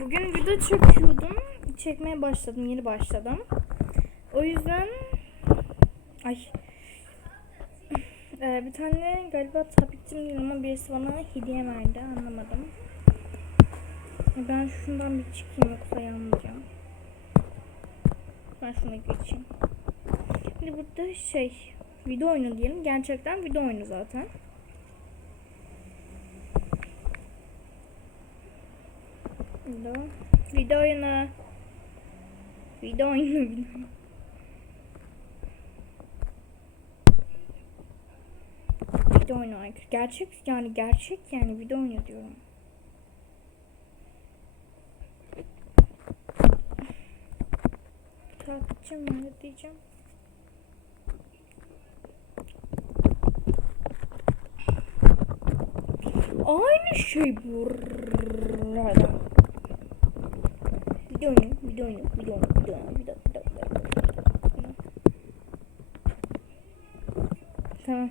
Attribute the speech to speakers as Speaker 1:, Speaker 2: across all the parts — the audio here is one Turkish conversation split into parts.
Speaker 1: Bugün video çekiyordum. Çekmeye başladım. Yeni başladım. O yüzden ay Ee, bir tane galiba tabitim değil ama birisi bana hediye verdi. Anlamadım. Ben şundan bir çıkayım yoksa yanmayacağım. Ben şuna geçeyim. Şimdi burada şey video oyunu diyelim. Gerçekten video oyunu zaten. Video. Video oyunu. Video oyunu. video. Oyunu. Gerçek yani gerçek yani video oyunu diyorum. Takipçim nerede diyeceğim. Aynı şey burada. Video oyunu, video oyunu, video oyunu, video oyunu, video, video. Tamam.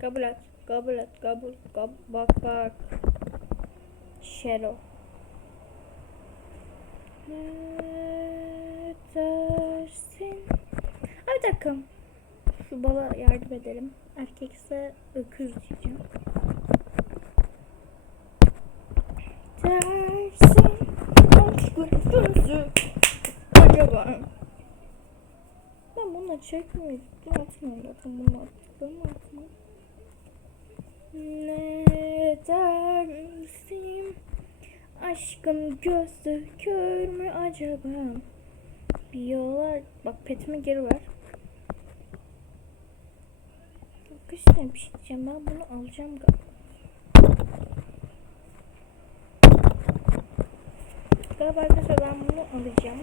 Speaker 1: Kabul et, kabul et, kabul, kab, bak bak. Shadow. Ne dersin? Ay bir dakika. Şu bala yardım edelim. Erkekse öküz diyeceğim. Dersin gözü. Acaba? Ben bunu çekmedim atmıyorum. Zaten bunu attım atma ne dersin aşkın gözü kör mü acaba? Bir yollar bak petimi geri ver. Arkadaşlar bir şey diyeceğim. Ben bunu alacağım galiba Galiba arkadaşlar ben bunu alacağım.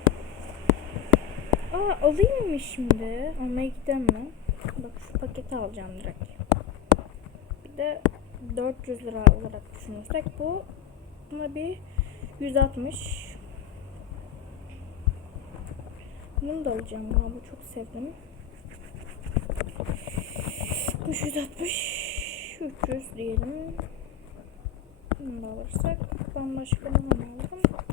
Speaker 1: Aa alayım mı şimdi? Almaya gidem mi? Bak şu paketi alacağım direkt. Bir de 400 lira olarak düşünürsek bu buna bir 160 bunu da alacağım galiba çok sevdim. Bu 160 300 diyelim. Bunu da alırsak ben başka ne aldım?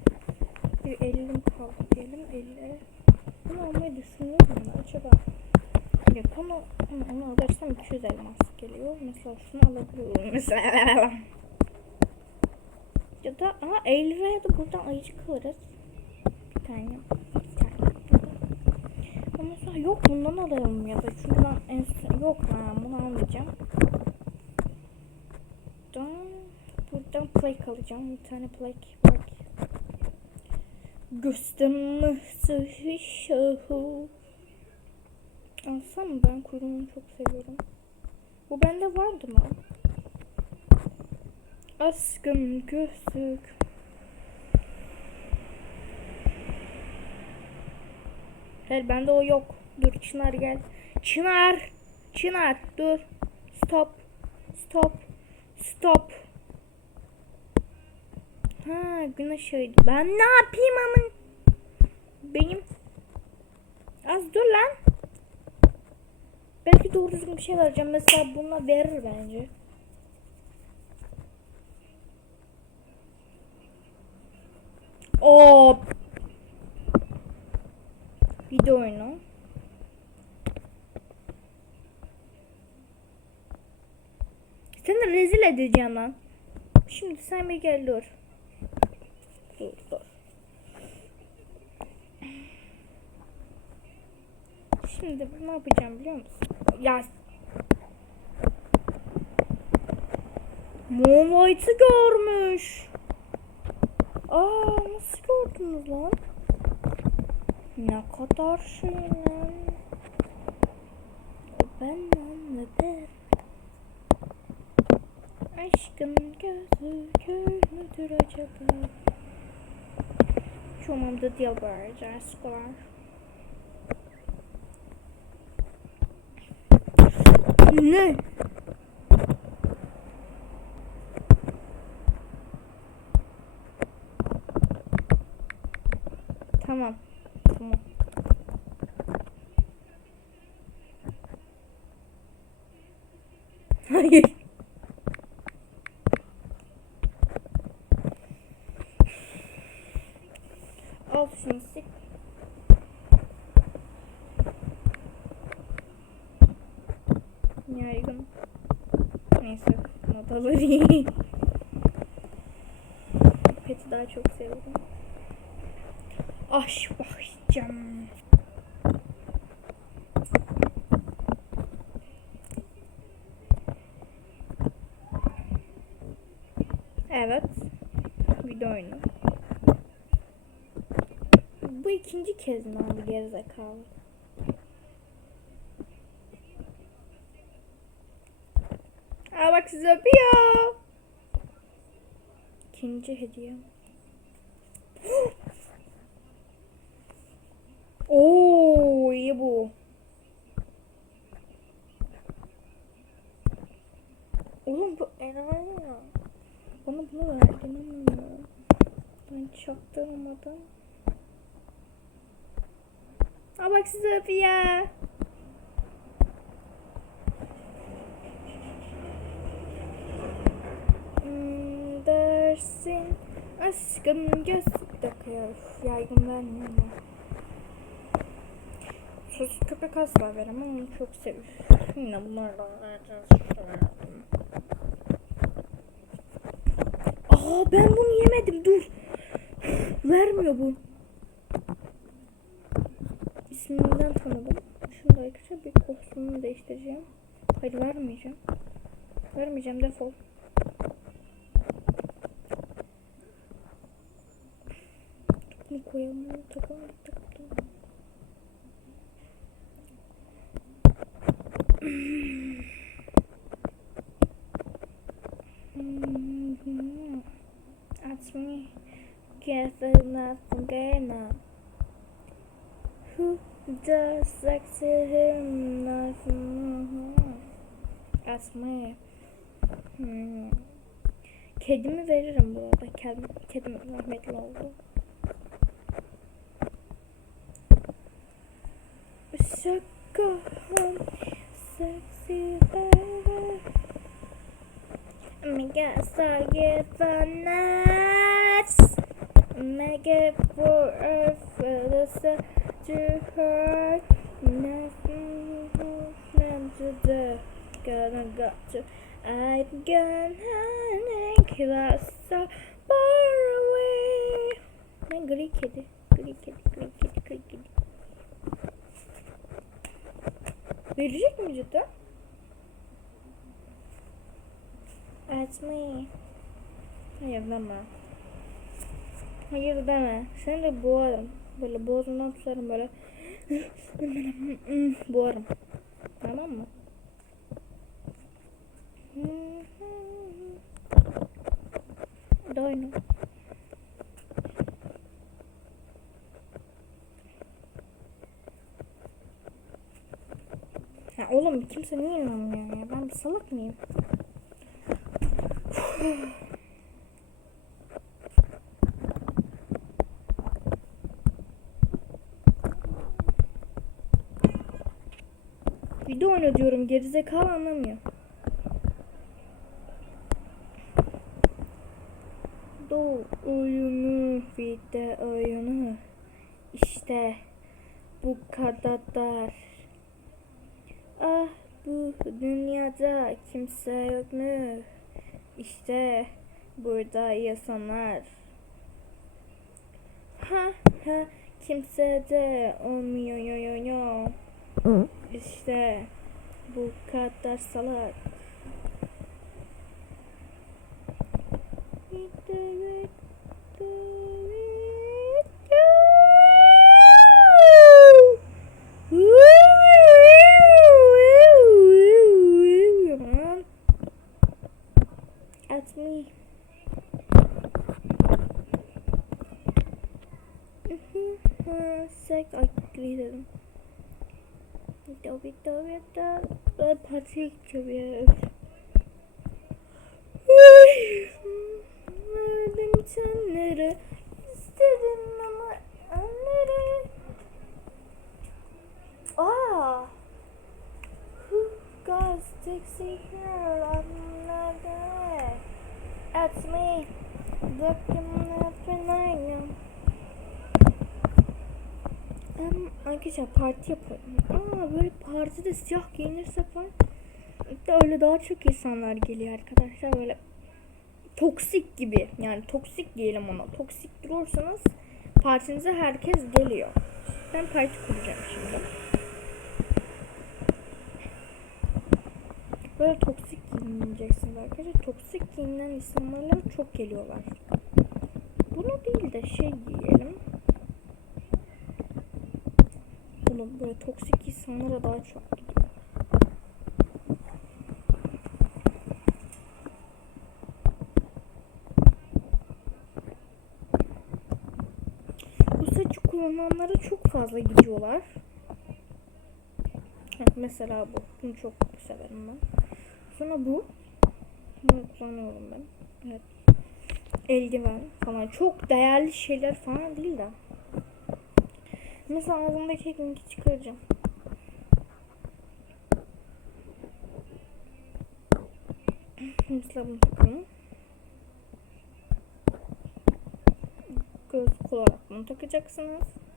Speaker 1: Bir 50'lim kaldı diyelim 50. Bunu almayı düşünüyorum ben acaba. Ya bunu, onu, alırsam 200 elmas geliyor. Mesela şunu alabiliyorum mesela. Ya da aha 50 liraya da buradan ayıcık alırız. Bir tane. Ama sonra yok bundan alalım ya da çünkü ben en son, yok ben bunu almayacağım. Buradan, buradan plake alacağım. Bir tane plake bak. Gösterme şahı. Alsam? Ben kuyruğunu çok seviyorum. Bu bende vardı mı? Askım gözlük. Hayır bende o yok. Dur Çınar gel. Çınar. Çınar dur. Stop. Stop. Stop. Ha güneş ayıydı. Ben ne yapayım amın? Benim. Az dur lan. Belki doğru düzgün bir şey vereceğim. Mesela buna verir bence. O Video oyunu. Seni rezil edeceğim lan. Şimdi sen bir gel dur. Dur dur. Şimdi ne yapacağım biliyor musun? Ya Moon White'ı görmüş. Aa nasıl gördünüz lan? Ne kadar şey lan. Ben anladım. Aşkın gözü kör müdür acaba? Çumamda deal var, aşklar. Ne? Tamam. Tamam. Hayır. Al şunu sik. Yaygın. Neyse. Alayım. Pet'i daha çok sevdim. Aş bakacağım. Evet. Video oyunu. Bu ikinci kez mi abi gerizekalı? Aa bak sizi öpüyor. İkinci hediye. Oo iyi bu. Oğlum bu enayi ya. Bana bunu verdin ama. Ben çaktırmadım. Aa bak sizi öpüyor. Hmm, dersin aşkım göz dakika yaygın vermiyor mu? Sus köpek asla veremem onu çok seviyorum. Yine bunlardan. Aa ben bunu yemedim dur. Vermiyor bu. İsminden tanıdım. Şunu da arkadaşlar bir kostümümü değiştireceğim. Hayır vermeyeceğim. Vermeyeceğim defol. Bunu koyalım. Takalım. takalım. Ask me, guess there's nothing on. Who does sex to him? Ask me. Hmm. Kedimi veririm bu arada. Kedim, kedim rahmetli oldu. Şaka. Sexy baby. Mega saga for nuts. Make it for a further to her. Nothing to the gonna got to. I'm gonna keep so far away. Ben gri kedi. Gri kedi, gri kedi, gri kedi. Verecek mi cidden? Me. Hayır deme. Hayır deme. Seni de boğarım. Böyle boğazından tutarım böyle. boğarım. Tamam mı? Hadi Ya oğlum kimse niye inanmıyor ya? Ben bir salak mıyım? Video oyna diyorum gerizekalı anlamıyor. Do oyunu video oyunu işte bu kadar. Ah bu dünyada kimse yok mu? İşte burada insanlar. Ha ha kimse de olmuyor yo yo yo. İşte bu kadar salak. Partiye gideceğim ya. Verdim senlere. İstedim ama ellere. Aa. Who got sexy girl another? That's me. Looking up and I know. Ben arkadaşlar parti yapalım. Aa böyle partide siyah giyinirse falan da öyle daha çok insanlar geliyor arkadaşlar böyle toksik gibi yani toksik diyelim ona toksik durursanız partinize herkes geliyor. Ben parti kuracağım şimdi. Böyle toksik giyineceksiniz arkadaşlar. Toksik giyinen insanlarla çok geliyorlar. Bunu değil de şey giyelim. Bunu böyle toksik insanlara daha çok gidiyor. Bu saçı kullananlara çok fazla gidiyorlar. Heh, mesela bu. Bunu çok severim ben. Sonra bu. Bunu kullanıyorum ben. Evet. Eldiven falan. Çok değerli şeyler falan değil de. Mesela ağzımdaki linki çıkaracağım. Mesela bunu takalım. Gözlük olarak bunu takacaksınız.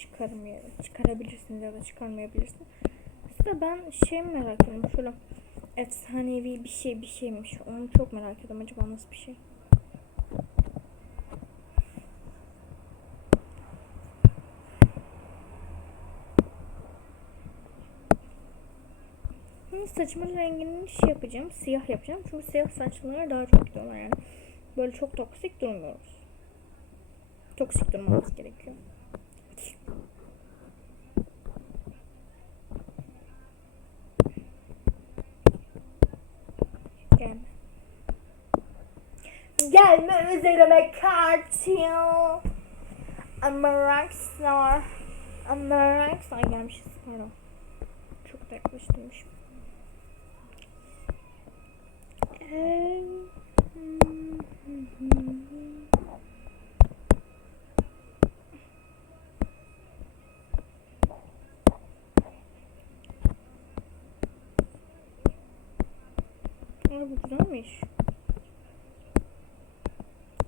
Speaker 1: Çıkarmayalım. Çıkarabilirsiniz ya da çıkarmayabilirsiniz. Mesela ben şey merak ediyorum. Şöyle efsanevi bir şey bir şeymiş. Onu çok merak ediyorum. Acaba nasıl bir şey? Hı, Saçımın rengini şey yapacağım. Siyah yapacağım. Çünkü siyah saçlılara daha çok gidiyorlar yani. Böyle çok toksik durmuyoruz. Toksik durmamız gerekiyor. Gelme. Gelme üzerime kartıyor. I'm a rockstar. I'm a rockstar gelmişiz. Pardon. Çok da yaklaştırmışım. Ee, Aa, bu güzelmiş.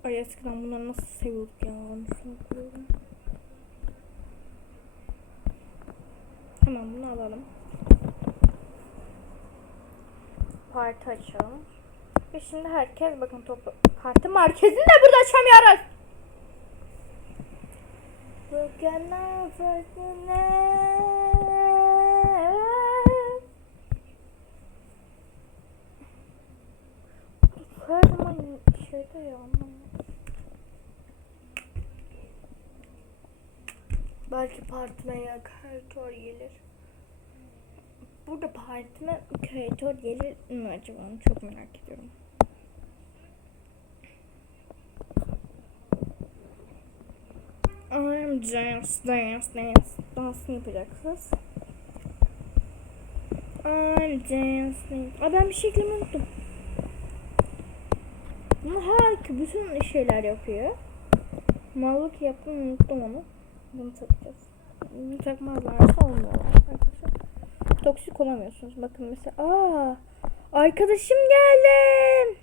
Speaker 1: Ay eskiden bunları nasıl seviyorduk ya. Hemen bunu alalım. Parti açalım. Ve şimdi herkes bakın toplu. Parti merkezini de burada açamıyoruz. Bugün fırtına. Her zaman şeyde ya anlamadım. Belki partime ya kreatör gelir. Burada partime kreatör gelir mi acaba çok merak ediyorum. I'm just dance dance dansını yapacaksınız. I'm dancing. Aa ben bir eklemeyi unuttum. Bunu her bütün şeyler yapıyor. Mallık yaptım unuttum onu. Bunu takacağız. Takmazlarsa olmuyor arkadaşlar. Toksik olamıyorsunuz. Bakın mesela. Aa, arkadaşım geldi.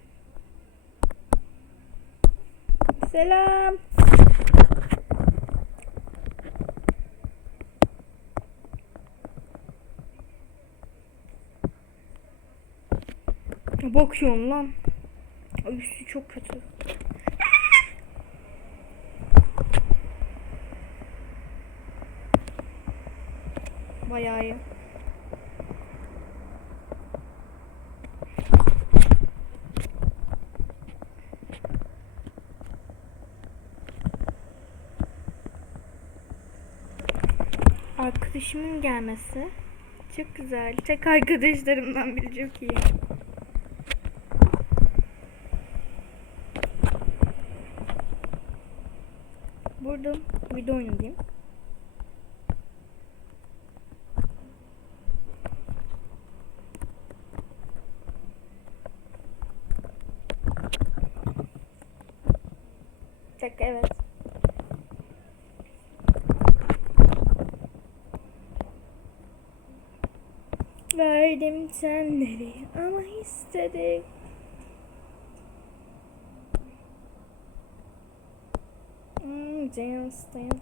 Speaker 1: Selam. Bakıyorum lan. Üstü çok kötü. Bayağı iyi. Arkadaşımın gelmesi çok güzel. Tek arkadaşlarımdan biri çok iyi. Burada video oynayayım. Tek evet. Verdim tenleri ama istedik. Dance, dance, neyse.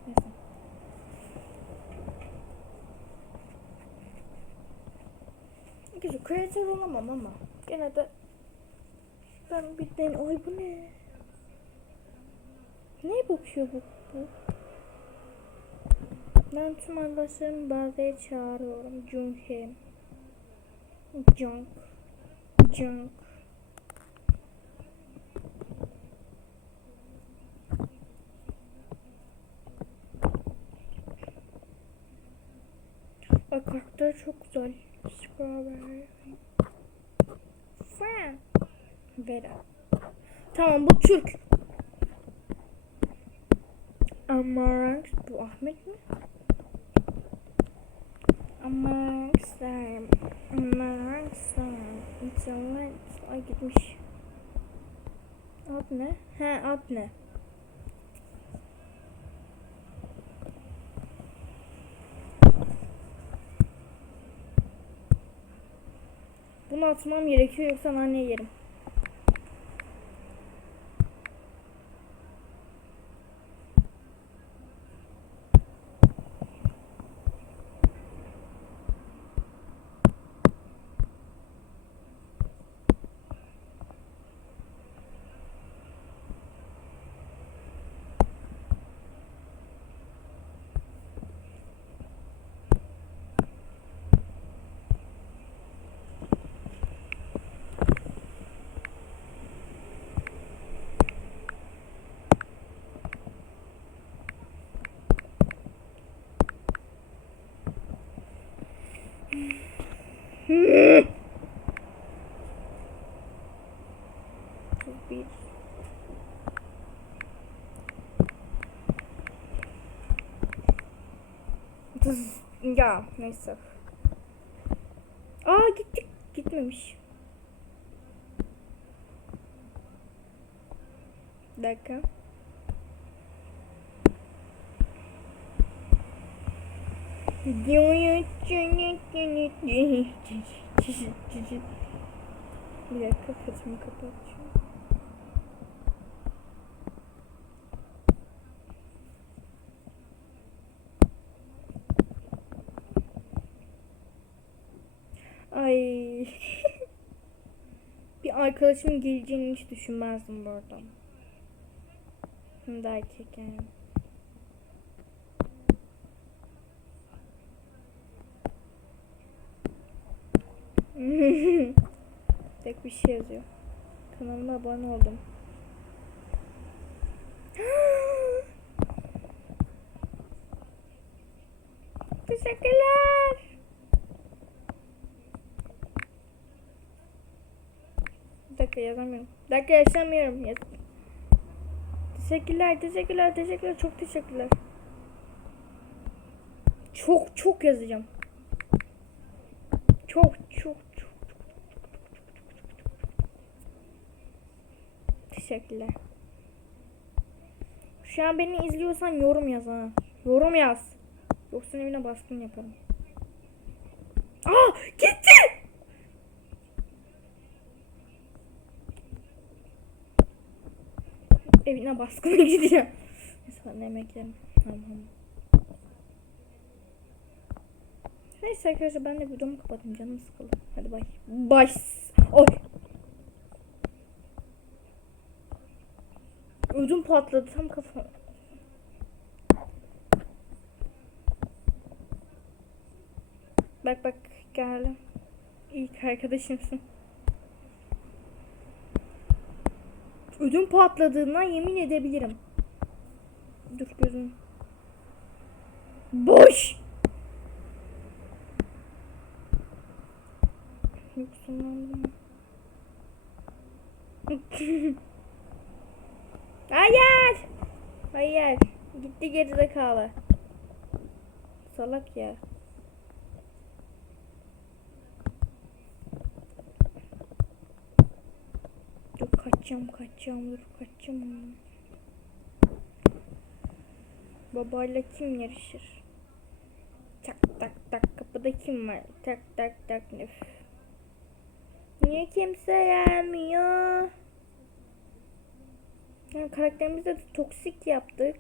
Speaker 1: Güzel, kreatör olamam ama gene de ben bir den ay bu ne? Neye bakıyor bu? bu? Ben tüm arkadaşlarımı Barda'ya çağırıyorum. Junghae. Junk. Junk. Ay karakter çok güzel. Strawberry. Fran. Vera. Tamam bu Türk. Amaranx. Bu Ahmet mi? Amaranx'ım. Amaranx'ım. İnternet. Ay gitmiş. Ad ne? He ad ne? Bunu atmam gerekiyor yoksa anne yerim. Bir. Dız. Ya neyse. Aa gittik. Gitmemiş. Bir dakika. Bir dakika saçımı kapatacağım. Ay. Arkadaşım geleceğini hiç düşünmezdim bu arada. Hem de yani. Tek bir şey yazıyor. Kanalıma abone oldum. Teşekkürler. Bir dakika yazamıyorum. Bir dakika yazamıyorum. Yaz teşekkürler, teşekkürler, teşekkürler. Çok teşekkürler. Çok çok yazacağım. Çok çok çok. Teşekkürler. Şu an beni izliyorsan yorum yaz ha. Yorum yaz. Yoksa evine baskın yaparım. Aa gitti. Evine baskına gideceğim. Mesela yemek yerim. Neyse arkadaşlar ben de videomu kapatayım canım sıkıldı. Hadi bay. Bay. Oy. Ödüm patladı tam kafam. Bak bak geldi. İlk arkadaşımsın. Ödüm patladığından yemin edebilirim. Dur gözüm. Boş. Hayır. Hayır. Gitti gerizekalı. Salak ya. Dur kaçacağım kaçacağım dur kaçacağım. Babayla kim yarışır? Tak tak tak kapıda kim var? Tak tak tak nüf. Niye kimse gelmiyor? Yani karakterimizi de toksik yaptık.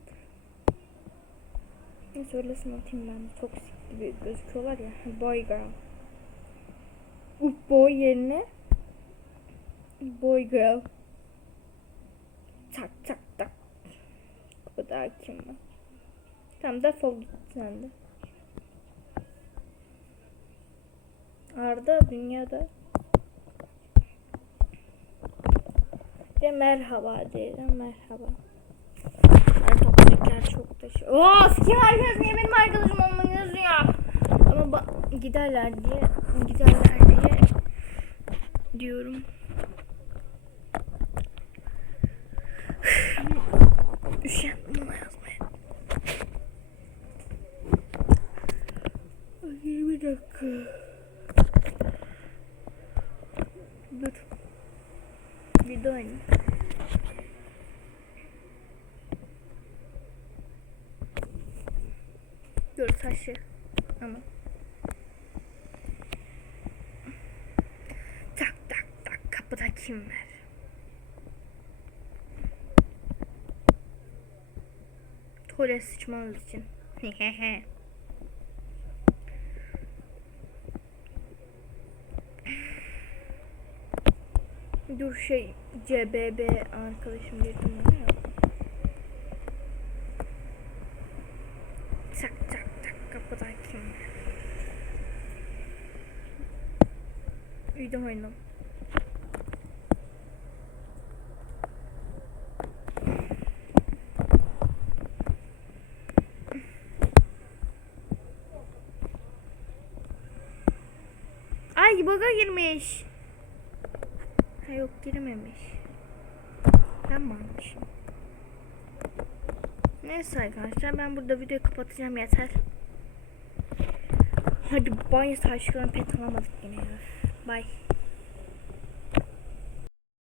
Speaker 1: ismini söylesin atayım ben. Toksik gibi gözüküyorlar ya. Boy girl. Bu boy yerine boy girl. Tak tak tak. Bu da kim var? Tamam defol git sen de. Arda dünyada de merhaba diyelim merhaba. Ben toplayacaklar çok da şey. Oo, kim arkadaş niye benim arkadaşım olmanız ya? Ama giderler diye giderler diye diyorum. Üşendim yazmaya. Ay, Bir dakika. Dur. Video oynayayım. Dur taşı. Ama. Tak tak tak kapıda kim var? Tuvalet sıçmanız için. Dur şey CBB arkadaşım girdim oraya. Tak tak tak kapıda kim? Video oynadım. Ay baga girmiş. Ha yok girmemiş. Ben mi? Neyse arkadaşlar ben burada videoyu kapatacağım yeter. Hadi banyo saçlarını pet alamadık yine ya. Bye.